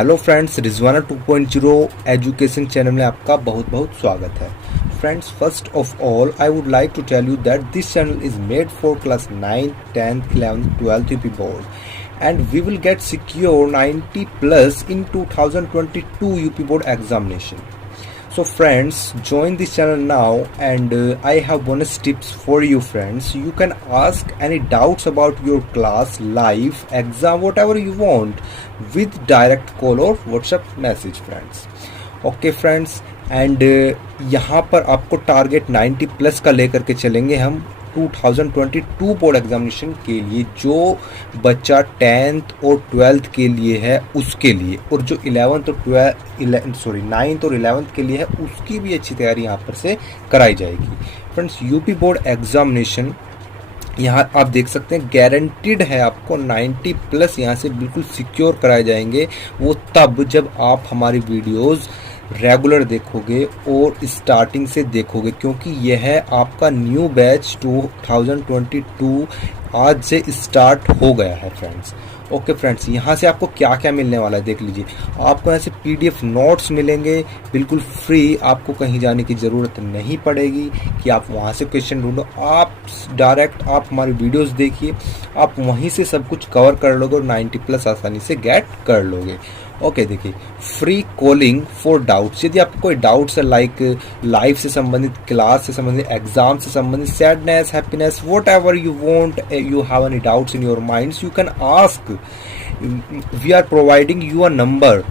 Hello friends, Rizwana 2.0 education channel में आपका बहुत बहुत स्वागत है। Friends, first of all I would like to tell you that this channel is made for class 9, 10th, 11th, 12th UP board and we will get secure 90 plus in 2022 UP board examination. So friends, join this channel now and I have bonus tips for you friends. You can ask any doubts about your class, live, exam, whatever you want with direct call or WhatsApp message friends. Okay friends, and यहाँ पर आपको target 90 plus का लेकर के चलेंगे हम 2022 board examination के लिए। जो बच्चा 10th और 12th के लिए है उसके लिए, और जो 9th और 11th के लिए है उसकी भी अच्छी तैयारी यहाँ पर से कराई जाएगी। फ्रेंड्स, यूपी बोर्ड एग्जामिनेशन यहाँ आप देख सकते हैं गारंटीड है, आपको 90 प्लस यहाँ से बिल्कुल सिक्योर कराए जाएंगे। वो तब जब आप हमारी वीडियोज़ रेगुलर देखोगे और स्टार्टिंग से देखोगे, क्योंकि यह है आपका न्यू बैच 2022 आज से स्टार्ट हो गया है फ्रेंड्स। ओके फ्रेंड्स, यहाँ से आपको क्या क्या मिलने वाला है देख लीजिए। आपको यहाँ से PDF नोट्स मिलेंगे बिल्कुल फ्री, आपको कहीं जाने की ज़रूरत नहीं पड़ेगी कि आप वहाँ से क्वेश्चन ढूंढो। आप डायरेक्ट आप हमारी वीडियोस देखिए, आप वहीं से सब कुछ कवर कर लोगे और 90 प्लस आसानी से गेट कर लोगे। ओके देखिए, फ्री कॉलिंग फॉर डाउट्स। यदि आपको कोई डाउट्स है लाइक लाइफ से संबंधित, क्लास से संबंधित, एग्जाम से संबंधित, sadness, happiness, whatever you want, you have any doubts in your minds, you can ask. We are providing you a number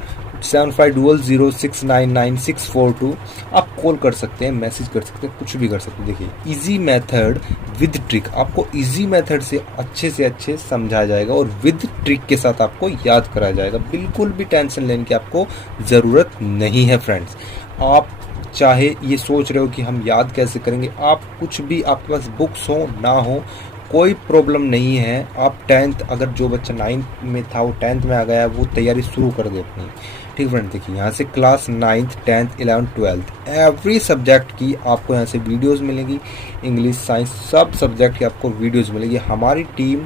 7500699642। आप कॉल कर सकते हैं, मैसेज कर सकते हैं, कुछ भी कर सकते हैं। देखिए, इजी मेथड विद ट्रिक, आपको इजी मेथड से अच्छे समझाया जाएगा और विद ट्रिक के साथ आपको याद कराया जाएगा। बिल्कुल भी टेंशन लेने की आपको ज़रूरत नहीं है फ्रेंड्स। आप चाहे ये सोच रहे हो कि हम याद कैसे करेंगे, आप कुछ भी, आपके पास बुक्स हो ना हो कोई प्रॉब्लम नहीं है। आप 10th, अगर जो बच्चा 9th में था वो 10th में आ गया है, वो तैयारी शुरू कर दे अपनी। ठीक फ्रेंड, देखिए यहाँ से class 9th, 10th, 11th, 12th every subject की आपको यहाँ से वीडियोस मिलेगी। इंग्लिश, साइंस, सब सब्जेक्ट की आपको वीडियोस मिलेगी। हमारी टीम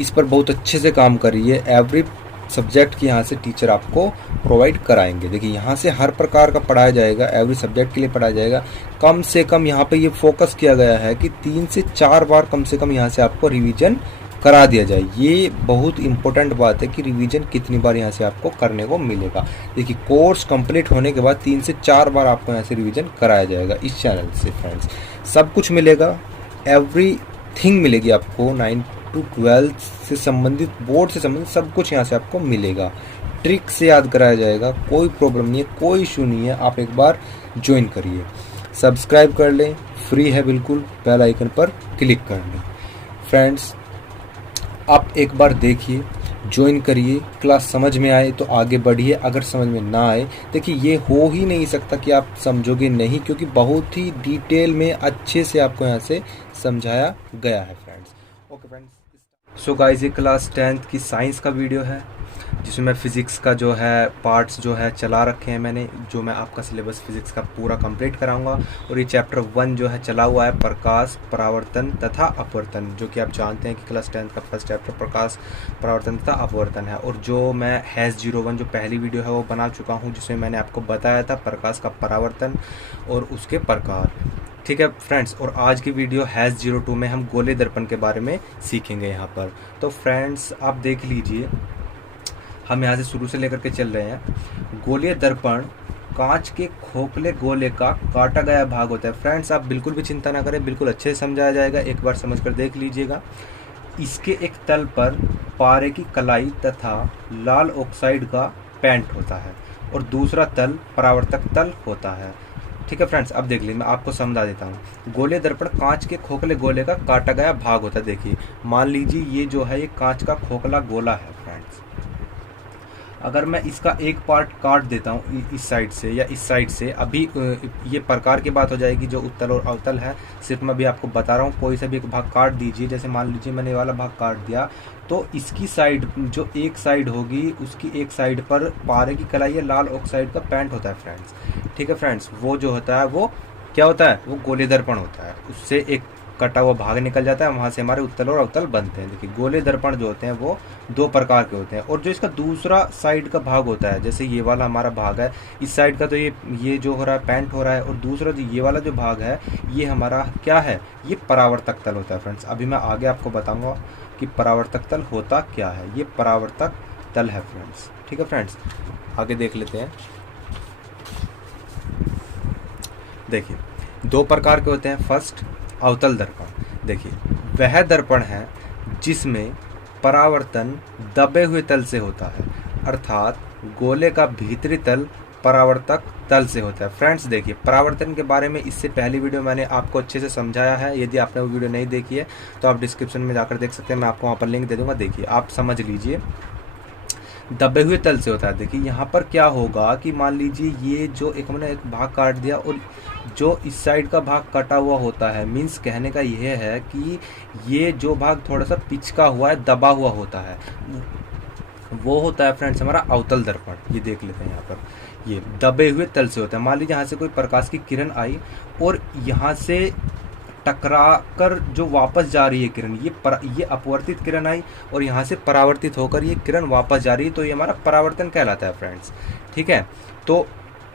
इस पर बहुत अच्छे से काम कर रही है। एवरी सब्जेक्ट की यहाँ से टीचर आपको प्रोवाइड कराएंगे। देखिए, यहाँ से हर प्रकार का पढ़ाया जाएगा, एवरी सब्जेक्ट के लिए पढ़ाया जाएगा। कम से कम यहाँ पे ये फोकस किया गया है कि 3 से 4 बार कम से कम यहाँ से आपको रिवीजन करा दिया जाए। ये बहुत इंपॉर्टेंट बात है कि रिवीजन कितनी बार यहाँ से आपको करने को मिलेगा। देखिए, कोर्स कंप्लीट होने के बाद 3 से 4 बार आपको यहाँ से रिवीजन कराया जाएगा इस चैनल से फ्रेंड्स। सब कुछ मिलेगा, एवरीथिंग मिलेगी आपको। 9 to 12 से संबंधित, बोर्ड से संबंधित सब कुछ यहाँ से आपको मिलेगा। ट्रिक से याद कराया जाएगा, कोई प्रॉब्लम नहीं है, कोई इशू नहीं है। आप एक बार ज्वाइन करिए, सब्सक्राइब कर लें, फ्री है बिल्कुल, बेल आइकन पर क्लिक कर लें। फ्रेंड्स, आप एक बार देखिए, ज्वाइन करिए, क्लास समझ में आए तो आगे बढ़िए, अगर समझ में ना आए, देखिए ये हो ही नहीं सकता कि आप समझोगे नहीं, क्योंकि बहुत ही डिटेल में अच्छे से आपको यहाँ से समझाया गया है friends. Okay friends, so guys, ये क्लास 10th की साइंस का वीडियो है जिसमें फिज़िक्स का जो है पार्ट्स जो है चला रखे हैं मैंने, जो मैं आपका सिलेबस फिज़िक्स का पूरा कंप्लीट कराऊंगा। और ये चैप्टर 1 जो है चला हुआ है प्रकाश, परावर्तन तथा अपवर्तन, जो कि आप जानते हैं कि क्लास 10th का फर्स्ट चैप्टर प्रकाश, परावर्तन तथा अपवर्तन है। और जो मैं हैज़ 01 जो पहली वीडियो है वो बना चुका हूँ, जिसमें मैंने आपको बताया था प्रकाश का परावर्तन और उसके प्रकार। ठीक है फ्रेंड्स, और आज की वीडियो हैज़ 02 में हम गोले दर्पण के बारे में सीखेंगे यहाँ पर। तो फ्रेंड्स, आप देख लीजिए, हम यहाँ से शुरू से लेकर के चल रहे हैं। गोलीय दर्पण कांच के खोखले गोले का काटा गया भाग होता है। फ्रेंड्स, आप बिल्कुल भी चिंता ना करें, बिल्कुल अच्छे से समझाया जाएगा, एक बार समझ कर देख लीजिएगा। इसके एक तल पर पारे की कलाई तथा लाल ऑक्साइड का पेंट होता है और दूसरा तल परावर्तक तल होता है। ठीक है फ्रेंड्स, अब देख लीजिए, मैं आपको समझा देता हूँ। गोले दर्पण कांच के खोखले गोले का काटा गया भाग होता है। देखिए, मान लीजिए ये जो है ये कांच का खोखला गोला है फ्रेंड्स। अगर मैं इसका एक पार्ट काट देता हूँ इस साइड से या इस साइड से, अभी ये प्रकार की बात हो जाएगी जो उत्तल और अवतल है, सिर्फ मैं अभी आपको बता रहा हूँ। कोई सा भी एक भाग काट दीजिए, जैसे मान लीजिए मैंने ये वाला भाग काट दिया, तो इसकी साइड जो एक साइड होगी, उसकी एक साइड पर पारे की कलाई या लाल ऑक्साइड का पेंट होता है फ्रेंड्स। ठीक है फ्रेंड्स, वो जो होता है वो क्या होता है, वो गोले दर्पण होता है। उससे एक कटा हुआ भाग निकल जाता है, वहाँ से हमारे उत्तल और अवतल बनते हैं। देखिए गोले दर्पण जो होते हैं वो दो प्रकार के होते हैं, और जो इसका दूसरा साइड का भाग होता है, जैसे ये वाला हमारा भाग है, इस साइड का तो ये जो हो रहा है पेंट हो रहा है, और दूसरा जो ये वाला जो भाग है ये हमारा क्या है, ये परावर्तक तल होता है फ्रेंड्स। अभी मैं आगे आपको बताऊँगा कि परावर्तक तल होता क्या है। ये परावर्तक तल है फ्रेंड्स, ठीक है फ्रेंड्स। आगे देख लेते हैं। देखिए दो प्रकार के होते हैं। फर्स्ट अवतल दर्पण। देखिए वह दर्पण है जिसमें परावर्तन दबे हुए तल से होता है, अर्थात गोले का भीतरी तल परावर्तक तल से होता है। फ्रेंड्स देखिए परावर्तन के बारे में इससे पहली वीडियो मैंने आपको अच्छे से समझाया है। यदि आपने वो वीडियो नहीं देखी है तो आप डिस्क्रिप्शन में जाकर देख सकते हैं, मैं आपको वहाँ पर लिंक दे दूँगा, देखिए आप समझ लीजिए। दबे हुए तल से होता है। देखिए यहाँ पर क्या होगा कि मान लीजिए ये जो एक हमने एक भाग काट दिया और जो इस साइड का भाग कटा हुआ होता है, मीन्स कहने का यह है कि ये जो भाग थोड़ा सा पिचका हुआ है, दबा हुआ होता है, वो होता है फ्रेंड्स हमारा अवतल दर्पण। ये देख लेते हैं यहाँ पर, ये दबे हुए तल से होता है। मान लीजिए यहाँ से कोई प्रकाश की किरण आई और यहाँ से टकरा कर जो वापस जा रही है किरण, ये अपवर्तित किरण आई और यहाँ से परावर्तित होकर ये किरण वापस जा रही है, तो ये हमारा परावर्तन कहलाता है फ्रेंड्स, ठीक है। तो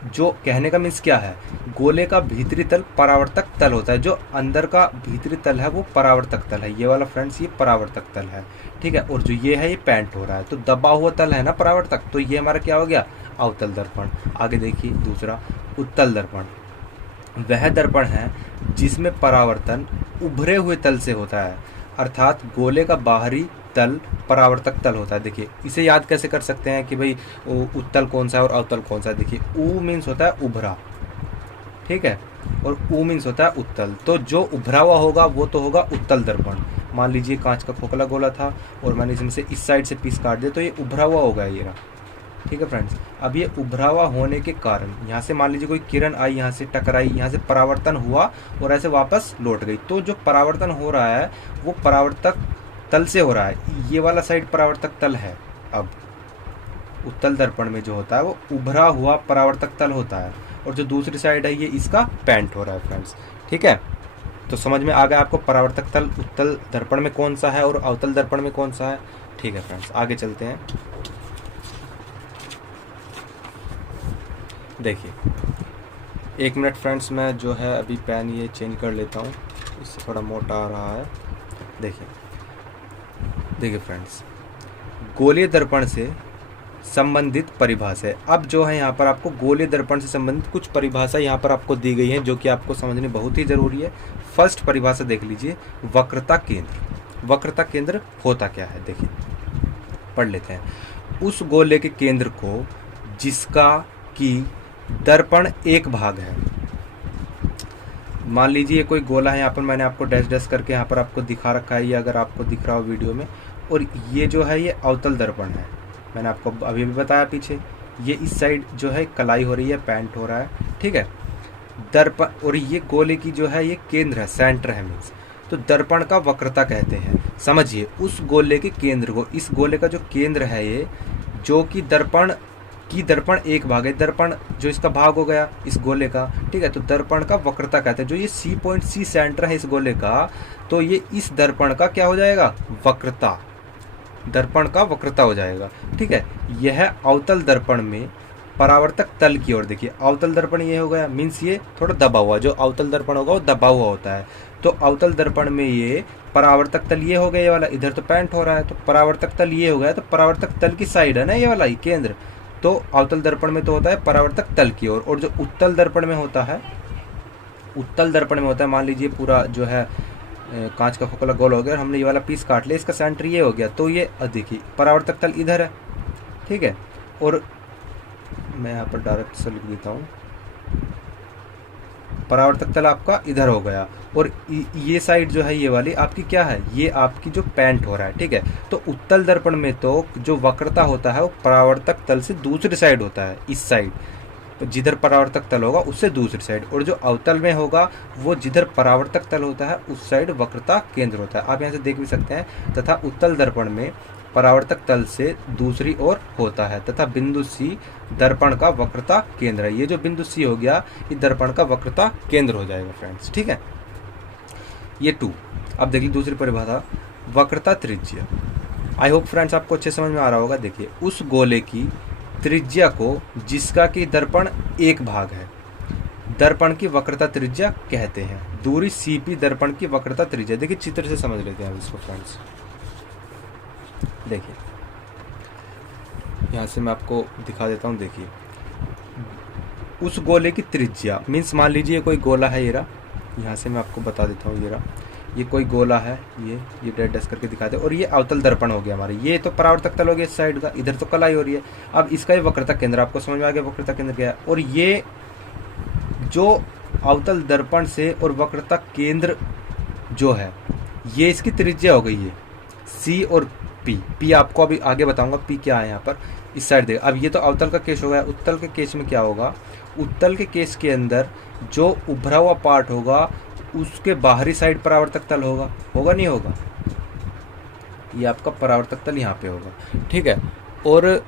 जो कहने का मीन्स क्या है, गोले का भीतरी तल परावर्तक तल होता है, जो अंदर का भीतरी तल है वो परावर्तक तल है। ये वाला फ्रेंड्स ये परावर्तक तल है, ठीक है। और जो ये है ये पेंट हो रहा है, तो दबा हुआ तल है ना परावर्तक, तो ये हमारा क्या हो गया, अवतल दर्पण। आगे देखिए दूसरा उत्तल दर्पण। वह दर्पण है जिसमें परावर्तन उभरे हुए तल से होता है, अर्थात गोले का बाहरी तल परावर्तक तल होता है। देखिए इसे याद कैसे कर सकते हैं कि भाई उत्तल कौन सा है और अवतल कौन सा है। देखिए ऊ मीन्स होता है उभरा, ठीक है, और ऊ मीन्स होता है उत्तल। तो जो उभरा हुआ होगा वो तो होगा उत्तल दर्पण। मान लीजिए कांच का खोखला गोला था और मैंने इसमें से इस साइड से पीस काट दिया, तो ये उभरा हुआ होगा ये रहा, ठीक है फ्रेंड्स। अब ये उभरा हुआ होने के कारण यहाँ से मान लीजिए कोई किरण आई, यहाँ से टकराई, यहाँ से परावर्तन हुआ और ऐसे वापस लौट गई, तो जो परावर्तन हो रहा है वो परावर्तक तल से हो रहा है। ये वाला साइड परावर्तक तल है। अब उत्तल दर्पण में जो होता है वो उभरा हुआ परावर्तक तल होता है, और जो दूसरी साइड है ये इसका पेंट हो रहा है फ्रेंड्स, ठीक है। तो समझ में आ गया आपको परावर्तक तल उत्तल दर्पण में कौन सा है और अवतल दर्पण में कौन सा है, ठीक है फ्रेंड्स। आगे चलते हैं। देखिए 1 मिनट फ्रेंड्स, मैं जो है अभी पेन ये चेंज कर लेता हूँ, इससे थोड़ा मोटा आ रहा है। देखिए फ्रेंड्स, गोलीय दर्पण से संबंधित परिभाषा है। अब जो है यहाँ पर आपको गोलीय दर्पण से संबंधित कुछ परिभाषा यहाँ पर आपको दी गई है, जो कि आपको समझनी बहुत ही ज़रूरी है। फर्स्ट परिभाषा देख लीजिए, वक्रता केंद्र। वक्रता केंद्र होता क्या है, देखिए पढ़ लेते हैं। उस गोले के केंद्र को जिसका कि दर्पण एक भाग है। मान लीजिए कोई गोला है, यहाँ पर मैंने आपको डैश डैश करके यहाँ पर आपको दिखा रखा है, ये अगर आपको दिख रहा हो वीडियो में, और ये जो है ये अवतल दर्पण है। मैंने आपको अभी भी बताया पीछे, ये इस साइड जो है कलाई हो रही है, पेंट हो रहा है, ठीक है। दर्पण और ये गोले की जो है ये केंद्र है, सेंटर है मीन्स, तो दर्पण का वक्रता कहते हैं। समझिए उस गोले के केंद्र को, इस गोले का जो केंद्र है ये, जो कि दर्पण एक भाग है, दर्पण जो इसका भाग हो गया इस गोले का, ठीक है, तो दर्पण का वक्रता कहते हैं। जो ये सी पॉइंट सी सेंटर है इस गोले का, तो ये इस दर्पण का क्या हो जाएगा, वक्रता, दर्पण का वक्रता हो जाएगा, ठीक है। यह अवतल दर्पण में परावर्तक तल की ओर, देखिए अवतल दर्पण ये हो गया, मीन्स ये थोड़ा दबा हुआ, जो अवतल दर्पण होगा वो दबा हुआ होता है। तो अवतल दर्पण में ये परावर्तक तल ये हो गया, ये वाला इधर तो पेंट हो रहा है, तो परावर्तक तल ये हो गया, तो परावर्तक तल की साइड है ना ये वाला ही केंद्र, तो अवतल दर्पण में तो होता है परावर्तक तल की ओर। और जो उत्तल दर्पण में होता है, उत्तल दर्पण में होता है, मान लीजिए पूरा जो है कांच का खोखला गोल हो गया, हमने ये वाला पीस काट लिया, इसका सेंटर ये हो गया, तो ये देखिए परावर्तक तल इधर है, ठीक है। और मैं यहाँ पर डायरेक्ट से लिख देता हूँ, परावर्तक तल आपका इधर हो गया, और ये साइड जो है ये वाली आपकी क्या है, ये आपकी जो पेंट हो रहा है, ठीक है। तो उत्तल दर्पण में तो जो वक्रता होता है वो परावर्तक तल से दूसरी साइड होता है, इस साइड, तो जिधर परावर्तक तल होगा उससे दूसरी साइड, और जो अवतल में होगा वो जिधर परावर्तक तल होता है उस साइड वक्रता केंद्र होता है। आप यहाँ से देख भी सकते हैं। तथा उत्तल दर्पण में परावर्तक तल से दूसरी ओर होता है, तथा बिंदु सी दर्पण का वक्रता केंद्र है। ये जो बिंदु सी हो गया ये दर्पण का वक्रता केंद्र हो जाएगा फ्रेंड्स, ठीक है। ये 2। अब देखिए दूसरी परिभाषा, वक्रता त्रिज्या। आई होप फ्रेंड्स आपको अच्छे समझ में आ रहा होगा। देखिए उस गोले की त्रिज्या को जिसका कि दर्पण एक भाग है, दर्पण की वक्रता त्रिज्या कहते हैं। दूरी CP दर्पण की वक्रता त्रिज्या। देखिए चित्र से समझ लेते हैं इसको फ्रेंड्स। देखिए यहाँ से मैं आपको दिखा देता हूँ। देखिए उस गोले की त्रिज्या मीन्स मान लीजिए कोई गोला है, ये रहा, यहाँ से मैं आपको बता देता हूँ, ये रहा, ये कोई गोला है, ये डेड डस्ट करके दिखाते हैं, और ये अवतल दर्पण हो गया हमारे, ये तो परावर्तक तल हो गया इस साइड का, इधर तो कलाई हो रही है। अब इसका ये वक्रता केंद्र आपको समझ में आ गया, वक्रता केंद्र क्या है, और ये जो अवतल दर्पण से और वक्रता केंद्र जो है ये इसकी त्रिज्या हो गई है C और P आपको अभी आगे बताऊंगा P क्या है यहाँ पर इस साइड देखा। अब ये तो अवतल का केस हो गया। उत्तल के केस में क्या होगा, उत्तल के केस के अंदर जो उभरा हुआ पार्ट होगा उसके बाहरी साइड परावर्तक तल होगा नहीं होगा, ये आपका परावर्तक तल यहाँ पे होगा, ठीक है, और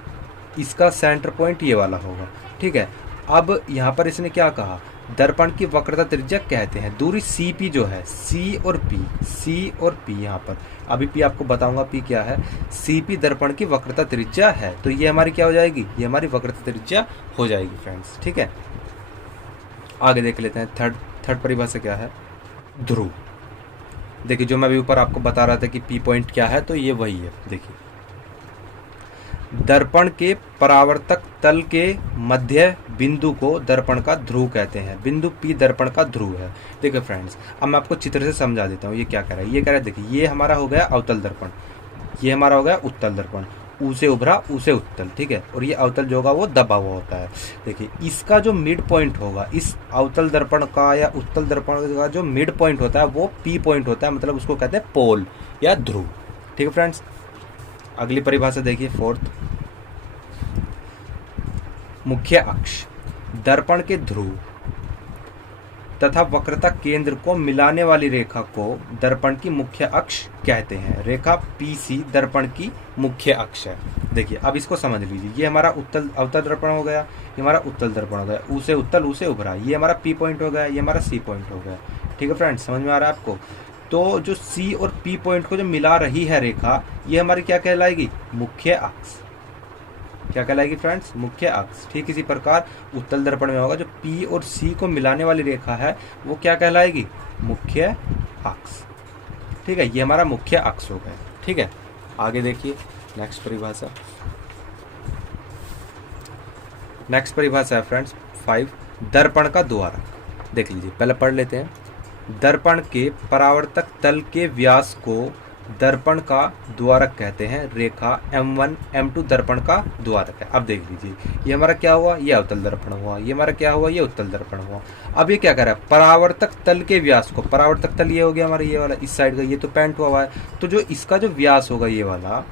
इसका सेंटर पॉइंट ये वाला होगा, ठीक है। अब यहाँ पर इसने क्या कहा, दर्पण की वक्रता त्रिज्या कहते हैं। दूरी CP जो है, C और P यहाँ पर अभी P आपको बताऊंगा P क्या है। CP दर्पण की वक्रता त्रिज्या है, तो ये हमारी क्या हो जाएगी, ये हमारी वक्रता त्रिज्या हो जाएगी फ्रेंड्स, ठीक है। आगे देख लेते हैं थर्ड परिभाषा क्या है, ध्रुव। देखिए जो मैं अभी ऊपर आपको बता रहा था कि P पॉइंट क्या है, तो ये वही है। देखिए दर्पण के परावर्तक तल के मध्य बिंदु को दर्पण का ध्रुव कहते हैं। बिंदु P दर्पण का ध्रुव है। देखिए फ्रेंड्स अब मैं आपको चित्र से समझा देता हूँ ये क्या कह रहा है। ये कह रहा है देखिए ये हमारा हो गया अवतल दर्पण, ये हमारा हो गया उत्तल दर्पण, ऊ से उभरा ऊ से उत्तल, ठीक है, और ये अवतल जो होगा वो दबा हुआ होता है। देखिए इसका जो मिड पॉइंट होगा इस अवतल दर्पण का या उत्तल दर्पण का जो मिड पॉइंट होता है वो P पॉइंट होता है, मतलब उसको कहते हैं पोल या ध्रुव, ठीक है फ्रेंड्स। अगली परिभाषा देखिए फोर्थ, मुख्य अक्ष। दर्पण के ध्रुव तथा वक्रता केंद्र को मिलाने वाली रेखा को दर्पण की मुख्य अक्ष कहते हैं। रेखा PC दर्पण की मुख्य अक्ष है। देखिए अब इसको समझ लीजिए, ये हमारा अवतल दर्पण हो गया, ये हमारा उत्तल दर्पण हो गया, ऊ से उत्तल ऊ से उभरा, ये हमारा P पॉइंट हो गया, ये हमारा C पॉइंट हो गया, ठीक है फ्रेंड्स, समझ में आ रहा है आपको। तो जो C और P पॉइंट को जो मिला रही है रेखा, ये हमारी क्या कहलाएगी, मुख्य अक्ष। क्या कहलाएगी फ्रेंड्स, मुख्य अक्ष। ठीक इसी प्रकार उत्तल दर्पण में होगा जो P और C को मिलाने वाली रेखा है वो क्या कहलाएगी, मुख्य अक्ष, ठीक है, ये हमारा मुख्य अक्ष हो गया, ठीक है। आगे देखिए नेक्स्ट परिभाषा, नेक्स्ट परिभाषा है फ्रेंड्स 5, दर्पण का द्वारक। देख लीजिए पहले पढ़ लेते हैं। दर्पण के परावर्तक तल के व्यास को दर्पण का द्वारक कहते हैं। रेखा M1 M2 दर्पण का द्वारक है। अब देख लीजिए ये हमारा क्या हुआ, ये अवतल दर्पण हुआ, ये हमारा क्या हुआ, ये उत्तल दर्पण हुआ। अब ये क्या कर रहा है, परावर्तक तल के व्यास को, परावर्तक तल ये हो गया हमारा ये वाला इस साइड का, ये तो पेंट हुआ है, तो जो इसका जो व्यास होगा ये वाला,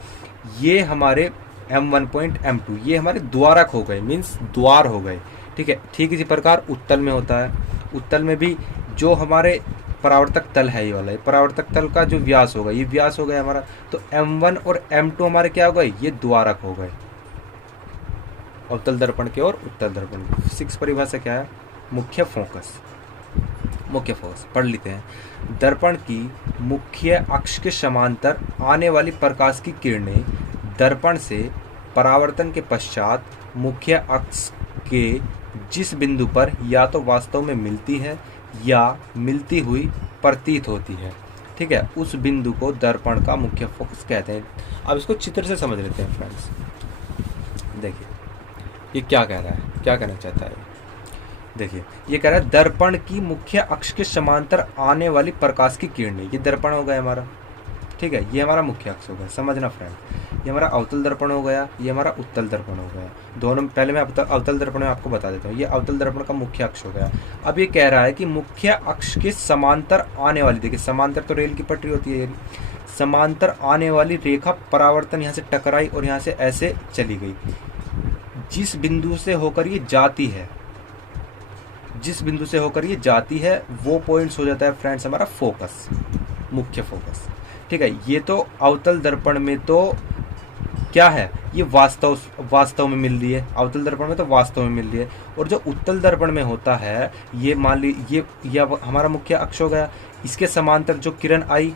ये हमारे M1 पॉइंट M2 ये हमारे द्वारक हो गए, मीन्स द्वार हो गए, ठीक है। ठीक इसी प्रकार उत्तल में होता है। उत्तल में भी जो हमारे परावर्तक तल है ये वाला, ये परावर्तक तल का जो व्यास होगा ये व्यास हो गया हमारा, तो M1 और M2 हमारे क्या हो गए, ये द्वारक हो गए अवतल दर्पण के और उत्तल दर्पण के। 6 परिभाषा क्या है, मुख्य फोकस। मुख्य फोकस पढ़ लेते हैं। दर्पण की मुख्य अक्ष के समांतर आने वाली प्रकाश की किरणें दर्पण से परावर्तन के पश्चात मुख्य अक्ष के जिस बिंदु पर या तो वास्तव में मिलती है या मिलती हुई प्रतीत होती है, ठीक है, उस बिंदु को दर्पण का मुख्य फोकस कहते हैं। अब इसको चित्र से समझ लेते हैं फ्रेंड्स। देखिए ये क्या कह रहा है, क्या कहना चाहता है, देखिए ये कह रहा है दर्पण की मुख्य अक्ष के समांतर आने वाली प्रकाश की किरणें, ये दर्पण हो गया हमारा, ठीक है, ये हमारा मुख्य अक्ष हो गया, समझना फ्रेंड। ये हमारा अवतल दर्पण हो गया, ये हमारा उत्तल दर्पण हो गया, दोनों। पहले मैं अवतल दर्पण में आपको बता देता हूँ, ये अवतल दर्पण का मुख्य अक्ष हो गया। अब ये कह रहा है कि मुख्य अक्ष के समांतर आने वाली, देखिए समांतर तो रेल की पटरी होती है, समांतर आने वाली रेखा परावर्तन यहाँ से टकराई और यहाँ से ऐसे चली गई, जिस बिंदु से होकर ये जाती है, जिस बिंदु से होकर ये जाती है वो पॉइंट्स हो जाता है फ्रेंड्स हमारा फोकस, मुख्य फोकस, ठीक है। ये तो अवतल दर्पण में तो क्या है ये वास्तव में मिल रही है, अवतल दर्पण में तो वास्तव में मिल रही है। और जो उत्तल दर्पण में होता है, ये मान ली ये हमारा मुख्य अक्ष हो गया, इसके समांतर जो किरण आई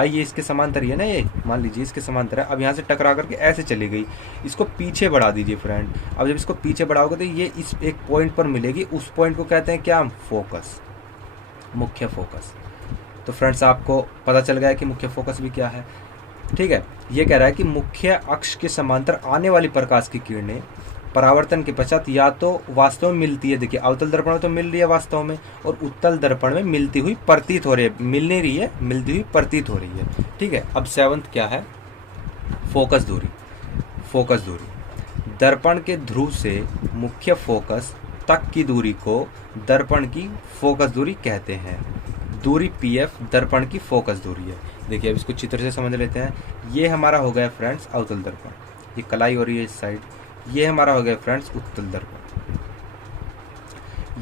ये इसके समांतर ही है ना, ये मान लीजिए इसके समांतर है। अब यहाँ से टकरा करके ऐसे चली गई, इसको पीछे बढ़ा दीजिए फ्रेंड। अब जब इसको पीछे बढ़ाओगे तो ये इस एक पॉइंट पर मिलेगी, उस पॉइंट को कहते हैं क्या, फोकस, मुख्य फोकस। तो फ्रेंड्स आपको पता चल गया कि मुख्य फोकस भी क्या है, ठीक है। ये कह रहा है कि मुख्य अक्ष के समांतर आने वाली प्रकाश की किरणें परावर्तन के पश्चात या तो वास्तव में मिलती है, देखिए अवतल दर्पण में तो मिल रही है वास्तव में, और उत्तल दर्पण में मिलती हुई प्रतीत हो रही है, मिल नहीं रही है, मिलती हुई प्रतीत हो रही है, ठीक है। अब 7th क्या है, फोकस दूरी। फोकस दूरी, दर्पण के ध्रुव से मुख्य फोकस तक की दूरी को दर्पण की फोकस दूरी कहते हैं। दूरी PF दर्पण की फोकस दूरी है। देखिए अब इसको चित्र से समझ लेते हैं। ये हमारा हो गया फ्रेंड्स अवतल दर्पण, ये कलाई हो रही है इस साइड। ये हमारा हो गया फ्रेंड्स उत्तल दर्पण।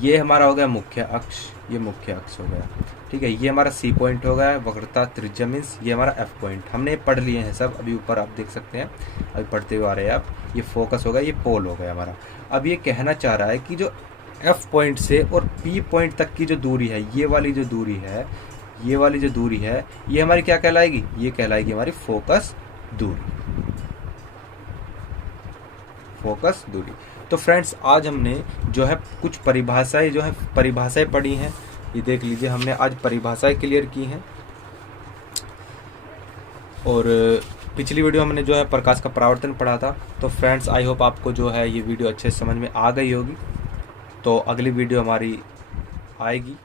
ये हमारा हो गया मुख्य अक्ष, ये मुख्य अक्ष हो गया, ठीक है। ये हमारा C पॉइंट हो गया, वक्रता त्रिज्या मीन्स ये हमारा F पॉइंट। हमने पढ़ लिए हैं सब, अभी ऊपर आप देख सकते हैं, अभी पढ़ते हुए आ रहे हैं आप। ये फोकस हो गया, ये पोल हो गया हमारा। अब ये कहना चाह रहा है कि जो F पॉइंट से और P पॉइंट तक की जो दूरी है, ये वाली जो दूरी है, ये वाली जो दूरी है, ये हमारी क्या कहलाएगी, ये कहलाएगी हमारी फोकस दूरी। फोकस दूरी। तो फ्रेंड्स आज हमने जो है कुछ परिभाषाएं पढ़ी हैं, ये देख लीजिए, हमने आज परिभाषाएं क्लियर की हैं। और पिछली वीडियो हमने जो है प्रकाश का परावर्तन पढ़ा था। तो फ्रेंड्स आई होप आपको जो है ये वीडियो अच्छे से समझ में आ गई होगी। तो अगली वीडियो हमारी आएगी।